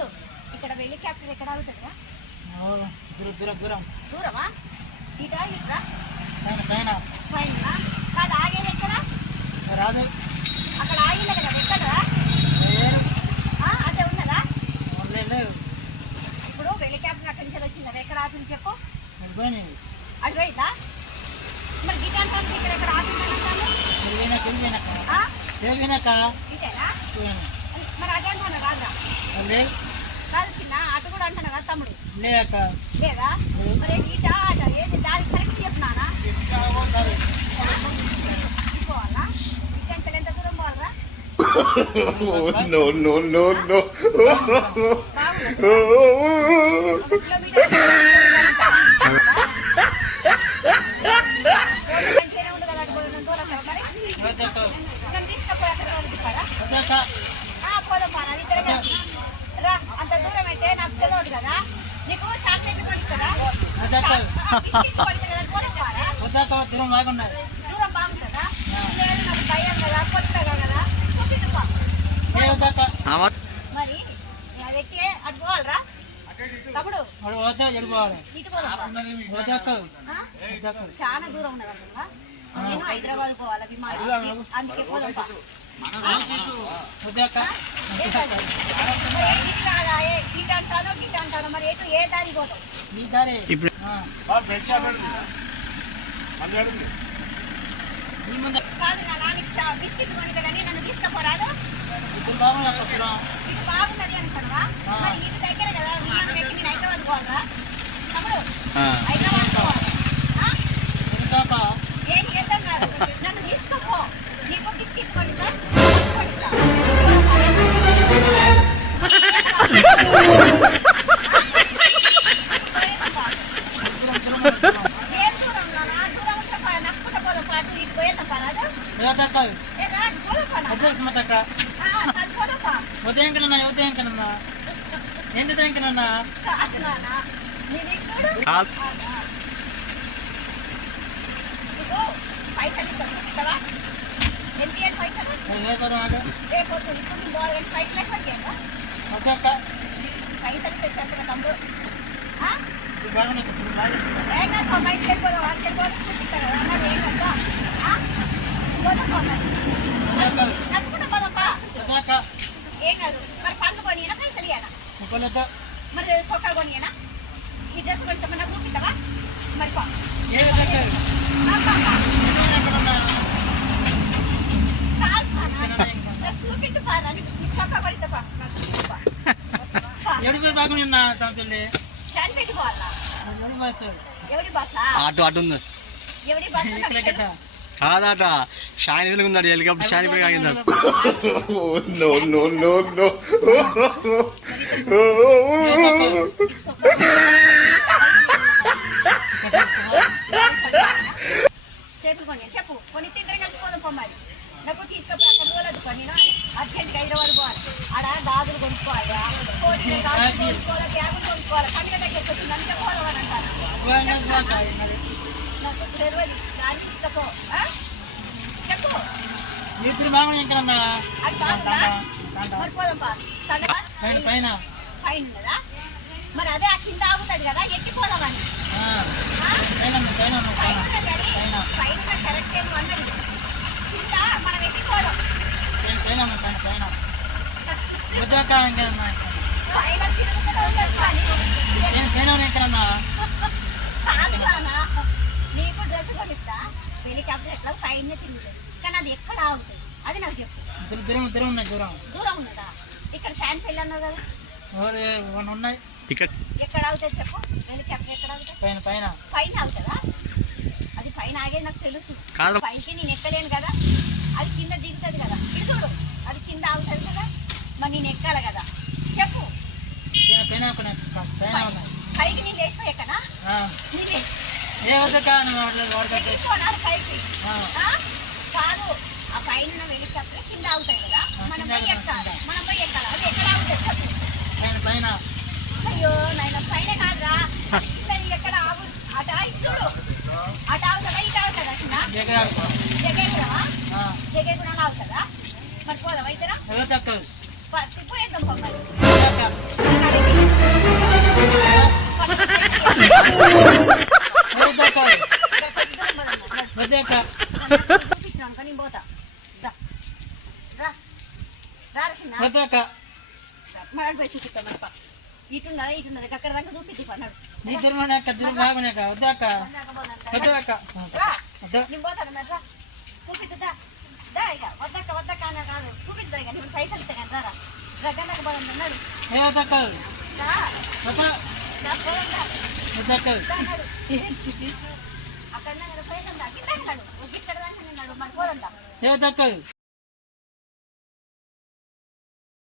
తమ్ముడు ఇక్కడ హెలికాప్టర్ ఎక్కడ ఆగుతుందా? దూరం దూరం దూరం. దూరమా? ఇటా ఇట్రా? పైన పైన. పైన? కాదు ఆగేది ఎక్కడ? రాదు. అక్కడ ఆగింది కదా ఎక్కడరా అదే ఉన్నదా? ఇప్పుడు హెలికాప్టర్ అక్కడి నుంచి వచ్చిందా? ఎక్కడ ఆపింది చెప్పు. అటు పోయిందా. మరి గిటాంటానికి ఇక్కడ ఎక్కడ పోయాను. మరి అదే రాదా కాదు అటు కూడా అంటాను కదా తమ్ముడు లేదా? మరి ఏది పోవాలా? ఎంత దూరం పోవాలరా? no, no, no, no. తీసుకుపోయి అక్కడ తిప్పాలా? పోదాం. రా అంత దూరం అయితే నాకు తెలియదు కదా. నీకు చాక్లెట్లు? వద్దక దూరం లేకుండా దూరం బాగుంటుందా? లేదు నాకు భయం కదా కొత్తగా కదా. మరి ఎక్కి అటు పోవాలరా? చాలా దూరం ఉన్నది అంటున్నా నేను హైదరాబాద్ పోవాలి అందుకే పోదాం మరి ఏ దారి దారి ఇప్పుడు కాదు నా నాన్నకి బిస్కెట్ కొనితే నన్ను తీసుకుపోరాదు ఇద్దరు బాగున్నది అనుకున్నావా మరి దగ్గర కదా నేను హైదరాబాద్ పోవాలా తమ్ముడు నేను బాగా రెండు పైసలు ఎక్కడికి వెళ్తా వద్దక పైసలు తెచ్చాను కదా తమ్ముడు. బాగా మరి. పండ్లు కొనియనా ఈ డ్రెస్ కొంటే నాకు చూపిస్తావా మరి అటు అటు ఉంది ఎవడి బస్సు. కాదట. షాని వెలుగుందాడు హెలికాప్టర్ షాని పోయి ఆగిందాడు Oh, చెప్పు. నాకు తీసుకపోయి అక్కడ పోలేదు కొన్ని అర్జెంట్గా హైదరాబాద్ పోవాలి. ఆడ గాజులు కొనుక్కోవాలి కోటి గాజులు కొనుక్కోవాలి బ్యాగులు కొనుక్కోవాలి కనుక దగ్గరికి వచ్చింది అందుకే పోదామని అంటారు. నాకు తెలియదు. ఇప్పుడు బా తండవా పైన పైన. పైన ఉన్నదా? మరి అదే ఆ కింద ఆగుతుంది కదా ఎక్కిపోదామని? పైన పైన పైన కరెక్ట్ ఏమో అన్నది కింద మనం ఎక్కిపోదాం పైన పైన పైన వద్దక ఇంకన్నా పైన తిరుగుతూనే ఉంటుంది కానీ. పైన పైన ఎక్కడన్నా కాదు. నీకు డ్రెస్ కొనిస్తా? హెలికాప్టర్ ఎట్లా? పైన తిరుగుతుంది కానీ అది ఎక్కడ ఆగుతుంది అది నాకు చెప్పు. దూరం దూరం దూరం ఉన్నాయి దూరం. దూరం ఉన్నదా? ఇక్కడ ఫ్యాన్ పెళ్ళి అన్నావు కదా. ఓరే, వన్ ఉన్నాయి? ఇక్కడ ఎక్కడ ఆగుతుంది చెప్పు. హెలికాప్టర్ ఎక్కడ ఆగుతుంది పైన పైన. పైన ఆగుతుందా? అది పైన ఆగే నాకు తెలుసు. కాదు. పైకి నేను ఎక్కలేను కదా. అది కింద దిగుతుంది కదా. ఇటు చూడు. అది కింద ఆగుతుంది కదా. మరి నేను ఎక్కాలి కదా. చెప్పు. పైన పైన కొన్ని పైన ఉన్నాయి. పైకి నేను లేచి ఎక్కనా ఆ, నేను ఏ వద్దక నువ్వు వాడలేదు ఆ? కాదు ఆ పైన వెళ్ళేటప్పుడు కింద ఆగుతాయి కదా? మనం పోయి ఎక్కాలి. మనం పోయి ఎక్కాలి. అది ఎక్కడ ఆగుతుంది పైన. అయ్యో నాయన పైన కాదురా. కింద ఎక్కడ ఆగు? అట చూడు. అటు ఆగుతుందా ఇటు ఆగుతుందా చిన్న? ఆ, జగేకుడ ఆగుతుందా మరి పోదాం వద్దక పోయేద్దాం పొమ్మని వద్దక్క ఇటున్నది ఇటున్నది అక్కడ దాకా చూపిద్ది పన్నాడు నీ తిరుమలక్క తిరుగు బాగున్నాక వద్దక్క వద్దక్క రా. వద్ద. నేను పోతాను మరి రా. చూపిద్దా వద్దక్క వద్దక్క అన్న కాదు. చూపిద్దా ఇక. నేను పైసలు ఇస్తా కానీ రా దగ్గరకు పోదాం అన్నాడు ఏ వద్దక్క వద్దక్క అక్కడ పైసలు ఏ వద్దక్క